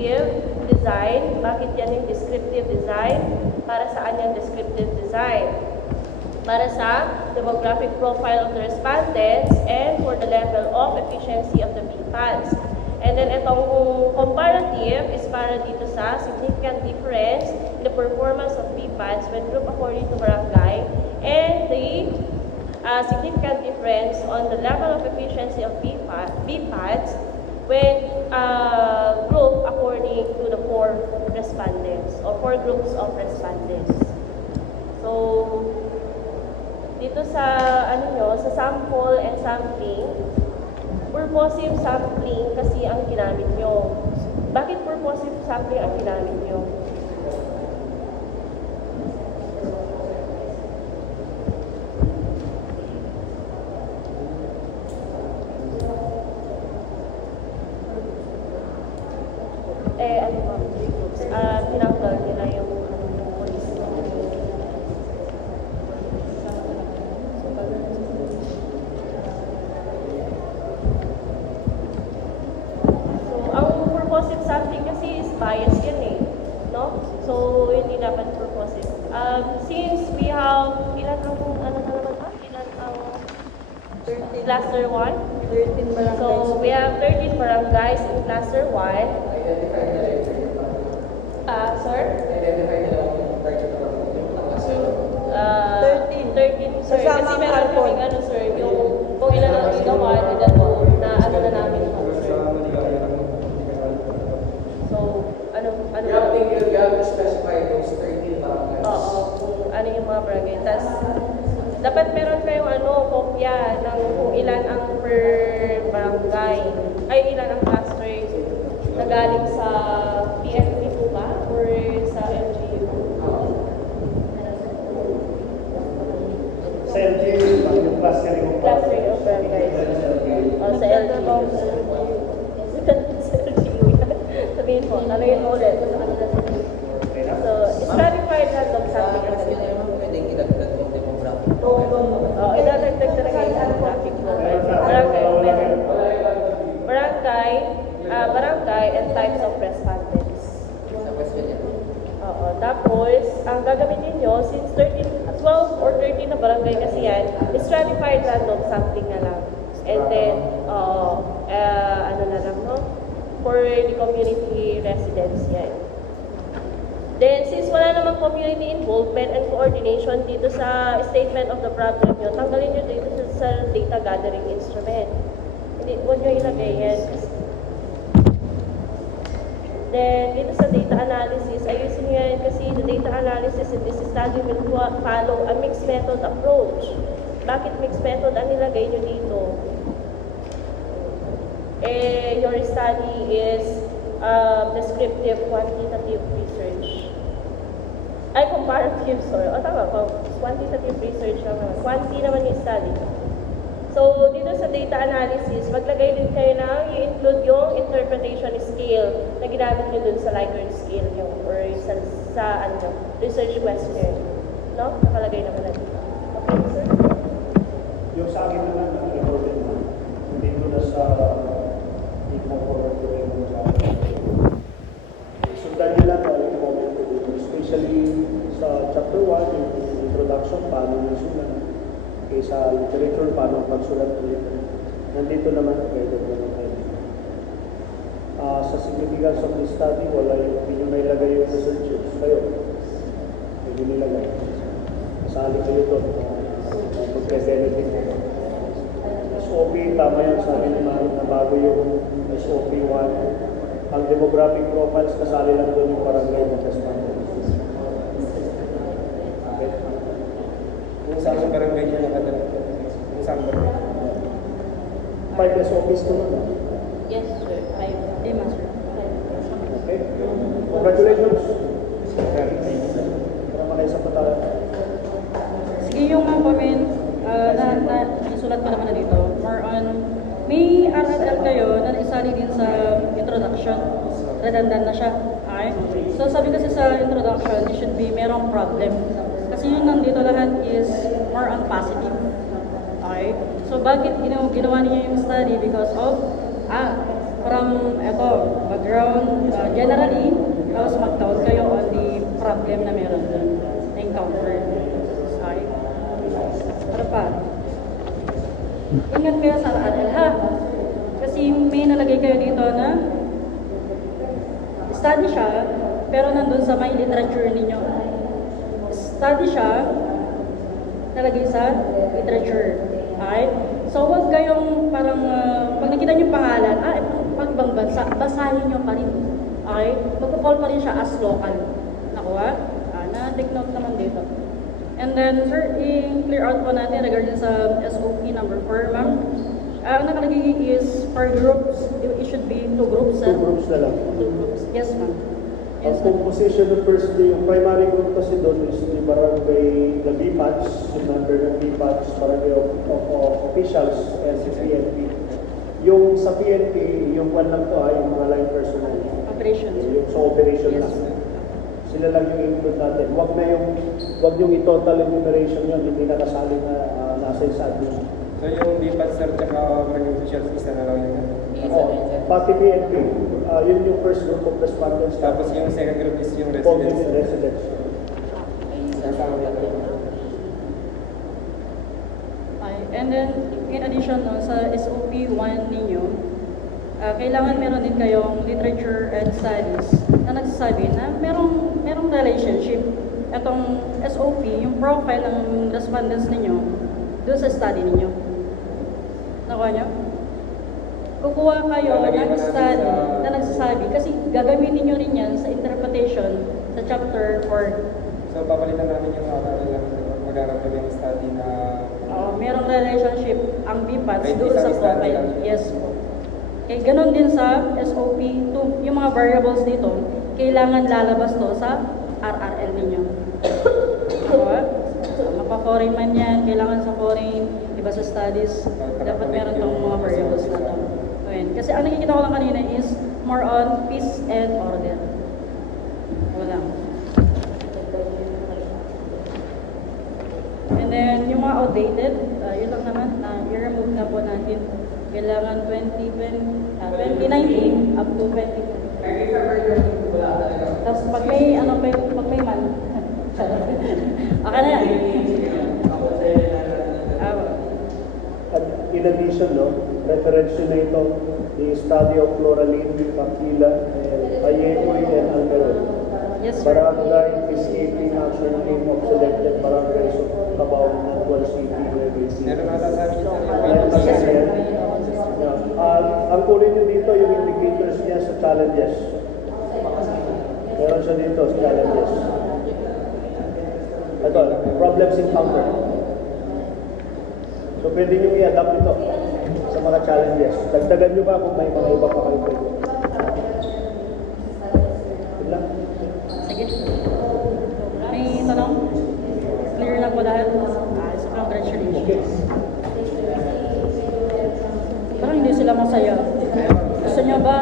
descriptive design. Bakit yan yung descriptive design? Para saan yung descriptive design? Para sa demographic profile of the respondents and for the level of efficiency of the BPADS. And then itong comparative is para dito sa significant difference in the performance of BPADS when grouped according to barangay and the significant difference on the level of efficiency of BPADS when grouped according to the 4 respondents or 4 groups of respondents. So, dito sa sa sample and sampling, purposive sampling kasi ang ginamit nyo. Bakit purposive sampling ang ginamit nyo? Tinanggal nila yung sampling kasi is bias yan eh, no? So, hindi dapat purposive. Since we have, ilan ang cluster 1? 13 barangays. So, we have 13 barangays in cluster 1. Sir? 13, sir. Kasi meron kaming sir, yung kung ilan ang igawa, ilan na na namin sir. You have to specify those 13 barangays. Oo, kung ano yung mga barangay. Tapos, dapat meron kayong kopya ng kung ilan ang per barangay. Ay, ilan ang cluster na galing sa PFP po ba? Or sa LGU? Sa LGU, yung clustering of Clustering of barangays. Sa LGU. Sabihin po, talayin mo ulit. So, stratified random sampling ang ganito. Pwedeng idagdag yung demographic. Idadagdag talaga yung demographic profile. Barangay and types of respondents. Sa question niya. Tapos, ang gagamitin nyo, since 12 or 13 na barangay kasi yan, stratified random sampling na lang. And then, for the community residents yan. Then, since wala namang community involvement and coordination dito sa statement of the problem nyo, tanggalin nyo dito sa data gathering instrument. Hindi, huwag nyo ilagay yan. Then, dito sa data analysis, ayusin nyo yan kasi the data analysis in this study will follow a mixed method approach. Bakit mixed method ang nilagay nyo dito? Your study is descriptive quantitative research. Ay, comparative, sorry. Tama po. Quantitative research naman. Quanti naman yung study. So, dito sa data analysis, maglagay din kayo na i-include yung interpretation scale na ginamit nyo dun sa Likert scale nyo or sa research question. No? Nakalagay naman na dito. Okay, sir? Yung sa akin naman, recorded na. Dito na sa forward to yung sundan nyo lang yung comment ko dito. Especially sa chapter 1, yung introduction, paano yung sulat. Okay, sa literature, paano magsulat ulit. Nandito naman, guided naman tayo. Sa significance of this study, wala yung hindi nyo nailagay yung researchers. Kayo, hindi nilagay. Kasali kayo doon. Mag-benefit mo. SOP, tama yun, sabi naman na bago yung SOP 1. Ang demographic profiles, kasali lang doon yung barangay na respondents. Okay. Kung saan barangay niya nakadala? Kung saan barangay? 5 SOPs ko naman. Yes, sir. 5. Di mas, sir. Okay. Congratulations. Para makaisa sa patala. Sige, yung mga comment na nasulat ko naman na dito, more on, may RRL kayo na naisali din sa introduction. Redundant na siya. Okay? So sabi kasi sa introduction, it should be merong problem. Kasi yun nandito lahat is more on positive. Okay? So bakit ginawa niya yung study? Because of From background, generally, tapos mag-count kayo on the problem na meron doon, na encounter. Sorry. Ano pa? Ingat kayo sa RRL ha. Kasi may nalagay kayo dito na study siya, pero nandun sa may literature ninyo. Study siya, nalagay sa literature. Okay? So, huwag kayong parang, pag nakita niyo pangalan, pag ibang bansa, basahin niyo pa rin. Okay? Magpo-fall pa rin siya as local. Nakuha? Na-take note naman dito. And then, sir, i-clear out po natin regarding sa SOP number 4, ma'am. Ang nakalagay is per groups, it should be 2 groups. 2 groups na lang. 2 groups. Yes, ma'am. Ang Yes, ma'am. composition ng first day, yung primary group kasi doon is the barangay, the BPATs, yung member ng BPATs, barangay of officials, and si PNP. Yung sa PNP, yung one lang to yung mga line personnel. Operations. Yung sa operation Yes, lang. ma'am. Sila lang yung include natin. Wag yung i-total enumeration yun, hindi nakasali na nasa isa admin. So yung BPAT sir, tsaka mga officials, isa na lang yun. Pati PNP, yun yung first group of respondents. Tapos yung second group is yung Residents. residents. Kasama nila. And then, in addition sa SOP 1 ninyo, kailangan meron din kayong literature and studies na nagsasabi na merong relationship itong SOP, yung profile ng respondents ninyo doon sa study ninyo. Nakuha nyo? Kukuha kayo ng study na nagsasabi kasi gagamitin nyo rin yan sa interpretation sa chapter 4. So papalitan namin yung mag-arap kami ng study na Merong relationship ang BPATs May doon sa isang study profile. lang. Yes po. Okay, ganun din sa SOP 2. Yung mga variables dito, kailangan lalabas to sa RRL ninyo. Diba? Mapa-foreign man yan, kailangan sa foreign, iba sa studies, dapat meron tong mga variables na to. Ayan. Kasi ang nakikita ko lang kanina is more on peace and order. Wala. And then, yung mga outdated, yun lang naman, i-remove na po natin. Kailangan 2019 up to 2020. Tapos pag may, pag may man, okay na yan. At in addition, reference yun na ito, the study of Floraline, Capila, Ayekoy, and Almero. Yes, sir. Barangay Peacekeeping Action Team of Selected Barangays of Cabao, Nagual City, Nueva Ecija. meron ata sa amin yung Yes, sir. Ang kulay nyo dito, yung indicators niya sa challenges. Meron siya dito sa challenges. Ito, problems encountered. So pwede nyo i-adapt ito sa mga challenges. Dagdagan nyo pa kung may mga iba pa kayo pwede. Yun lang. Sige. May tanong? Clear na po lahat? So congratulations. Okay. Parang hindi sila masaya. Gusto nyo ba